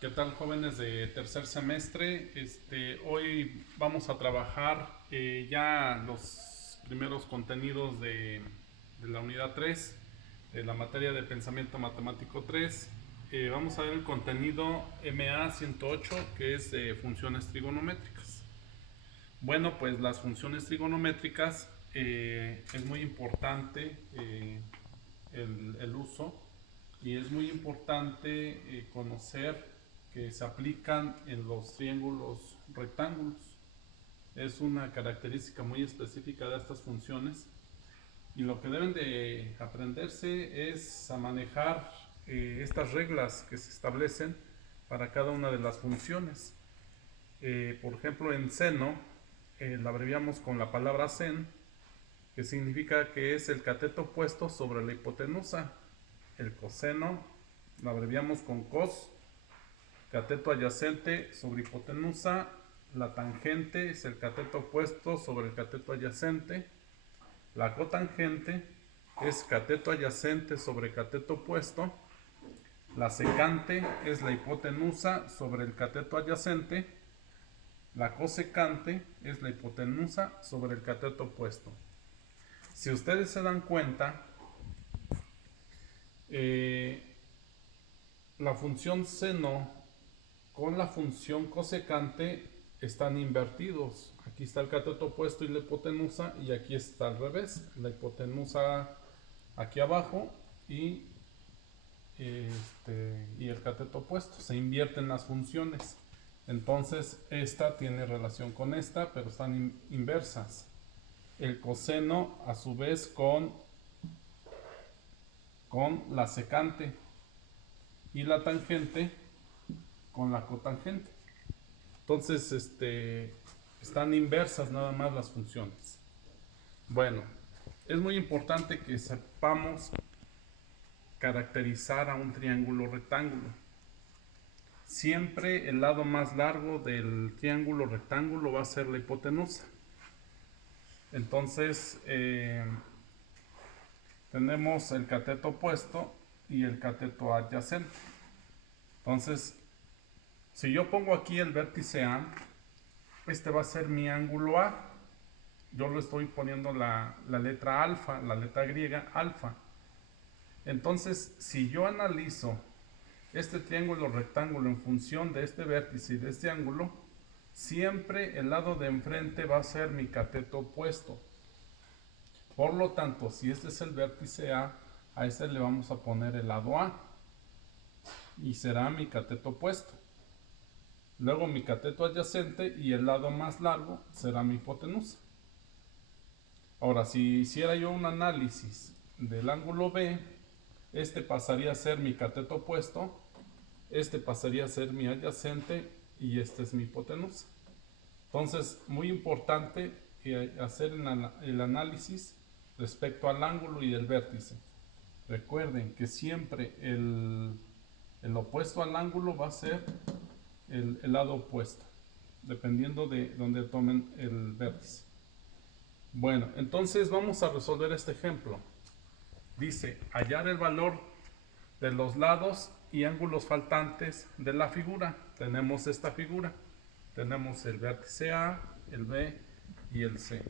¿Qué tal, jóvenes de tercer semestre? Hoy vamos a trabajar ya los primeros contenidos de la unidad 3, de la materia de pensamiento matemático 3. Vamos a ver el contenido MA 108, que es de funciones trigonométricas. Bueno, pues las funciones trigonométricas es muy importante el uso, y es muy importante conocer que se aplican en los triángulos rectángulos. Es una característica muy específica de estas funciones, y lo que deben de aprenderse es a manejar estas reglas que se establecen para cada una de las funciones. Por ejemplo, en seno la abreviamos con la palabra sen, que significa que es el cateto opuesto sobre la hipotenusa. El coseno lo abreviamos con cos, cateto adyacente sobre hipotenusa. La tangente es el cateto opuesto sobre el cateto adyacente. La cotangente es cateto adyacente sobre cateto opuesto. La secante es la hipotenusa sobre el cateto adyacente. La cosecante es la hipotenusa sobre el cateto opuesto. Si ustedes se dan cuenta, eh, la función seno con la función cosecante están invertidos. Aquí está el cateto opuesto y la hipotenusa, y aquí está al revés, la hipotenusa aquí abajo y, y el cateto opuesto. Se invierten las funciones. Entonces esta tiene relación con esta, pero están inversas. El coseno a su vez con la secante, y la tangente con la cotangente. Entonces, están inversas nada más las funciones. Bueno, es muy importante que sepamos caracterizar a un triángulo rectángulo. Siempre el lado más largo del triángulo rectángulo va a ser la hipotenusa. Entonces, tenemos el cateto opuesto y el cateto adyacente. Entonces, si yo pongo aquí el vértice A, este va a ser mi ángulo A. Yo lo estoy poniendo la letra alfa, la letra griega alfa. Entonces, si yo analizo este triángulo rectángulo en función de este vértice y de este ángulo, siempre el lado de enfrente va a ser mi cateto opuesto. Por lo tanto, si este es el vértice a este le vamos a poner el lado A, y será mi cateto opuesto. Luego mi cateto adyacente, y el lado más largo será mi hipotenusa. Ahora, si hiciera yo un análisis del ángulo B, este pasaría a ser mi cateto opuesto, este pasaría a ser mi adyacente, y este es mi hipotenusa. Entonces, muy importante hacer el análisis respecto al ángulo y del vértice. Recuerden que siempre el opuesto al ángulo va a ser el lado opuesto, dependiendo de donde tomen el vértice. Bueno, entonces vamos a resolver este ejemplo. Dice, hallar el valor de los lados y ángulos faltantes de la figura. Tenemos esta figura. Tenemos el vértice A, el B y el C.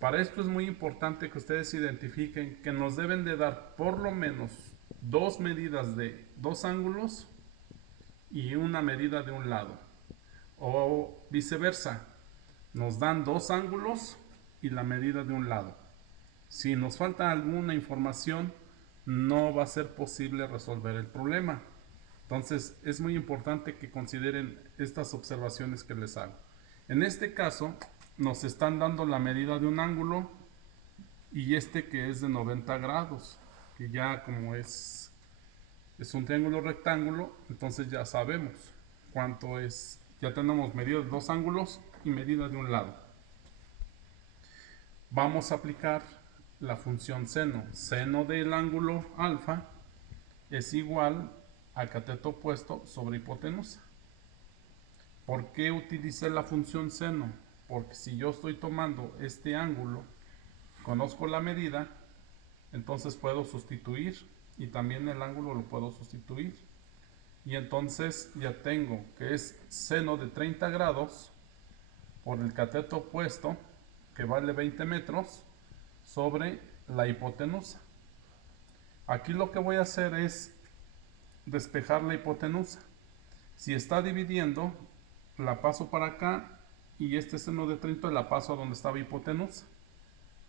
Para esto es muy importante que ustedes identifiquen que nos deben de dar por lo menos dos medidas de dos ángulos y una medida de un lado. O viceversa, nos dan dos ángulos y la medida de un lado. Si nos falta alguna información, no va a ser posible resolver el problema. Entonces es muy importante que consideren estas observaciones que les hago. En este caso nos están dando la medida de un ángulo, y que es de 90 grados, que ya como es un triángulo rectángulo, entonces ya sabemos cuánto es. Ya tenemos medida de dos ángulos y medida de un lado. Vamos a aplicar la función seno. Seno del ángulo alfa es igual a cateto opuesto sobre hipotenusa. ¿Por qué utilicé la función seno? Porque si yo estoy tomando este ángulo, conozco la medida, entonces puedo sustituir, y también el ángulo lo puedo sustituir. Y entonces ya tengo que es seno de 30 grados por el cateto opuesto, que vale 20 metros, sobre la hipotenusa. Aquí lo que voy a hacer es despejar la hipotenusa. Si está dividiendo, la paso para acá y este seno de 30 la paso a donde estaba hipotenusa.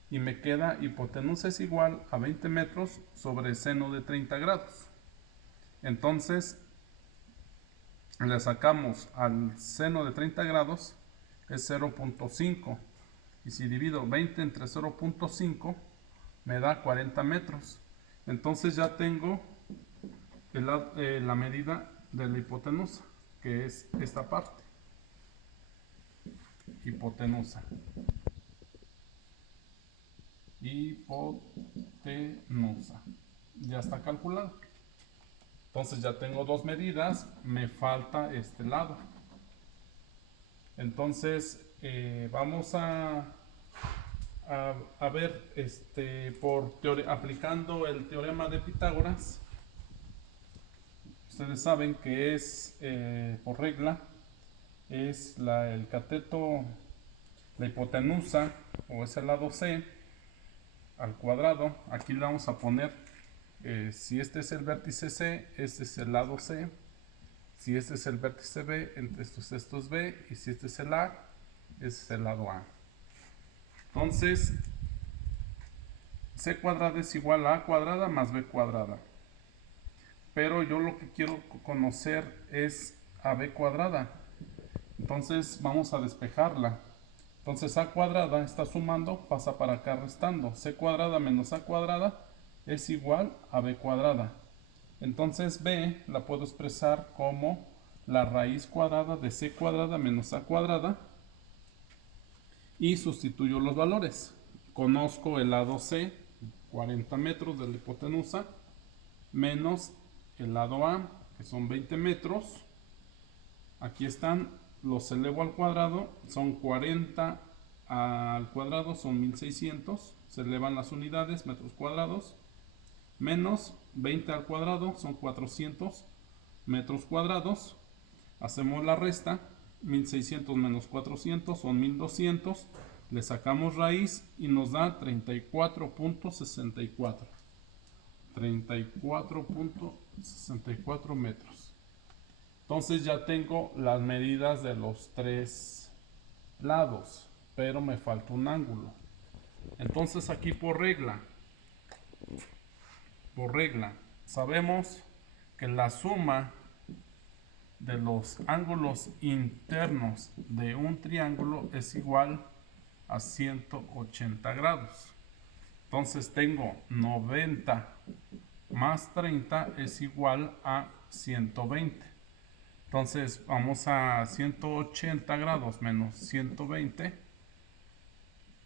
Y me queda hipotenusa es igual a 20 metros sobre seno de 30 grados. Entonces, le sacamos al seno de 30 grados, es 0.5. Y si divido 20 entre 0.5, me da 40 metros. Entonces ya tengo la medida de la hipotenusa, que es esta parte. Hipotenusa. Hipotenusa. Ya está calculado. Entonces ya tengo dos medidas, me falta este lado. Entonces vamos a ver aplicando el teorema de Pitágoras. Ustedes saben que es por regla, es el cateto, la hipotenusa, o es el lado C al cuadrado. Aquí le vamos a poner, si este es el vértice C, este es el lado C. Si este es el vértice B, entre estos es B. Y si este es el A, este es el lado A. Entonces, C cuadrada es igual a A cuadrada más B cuadrada. Pero yo lo que quiero conocer es AB cuadrada. Entonces vamos a despejarla. Entonces A cuadrada está sumando, pasa para acá restando. C cuadrada menos A cuadrada es igual a B cuadrada. Entonces B la puedo expresar como la raíz cuadrada de C cuadrada menos A cuadrada. Y sustituyo los valores. Conozco el lado C, 40 metros de la hipotenusa, menos el lado A, que son 20 metros. Aquí están, los elevo al cuadrado, son 40 al cuadrado, son 1600. Se elevan las unidades, metros cuadrados. Menos 20 al cuadrado, son 400 metros cuadrados. Hacemos la resta, 1600 menos 400 son 1200. Le sacamos raíz y nos da 34.64. 34.64 metros. Entonces ya tengo las medidas de los tres lados, pero me falta un ángulo. Entonces aquí por regla, sabemos que la suma de los ángulos internos de un triángulo es igual a 180 grados. Entonces tengo 90 más 30 es igual a 120. Entonces vamos a 180 grados menos 120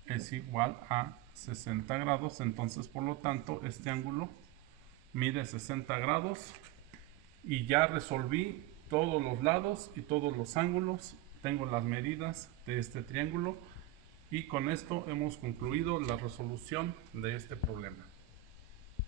es igual a 60 grados. Entonces por lo tanto este ángulo mide 60 grados. Y ya resolví todos los lados y todos los ángulos. Tengo las medidas de este triángulo. Y con esto hemos concluido la resolución de este problema.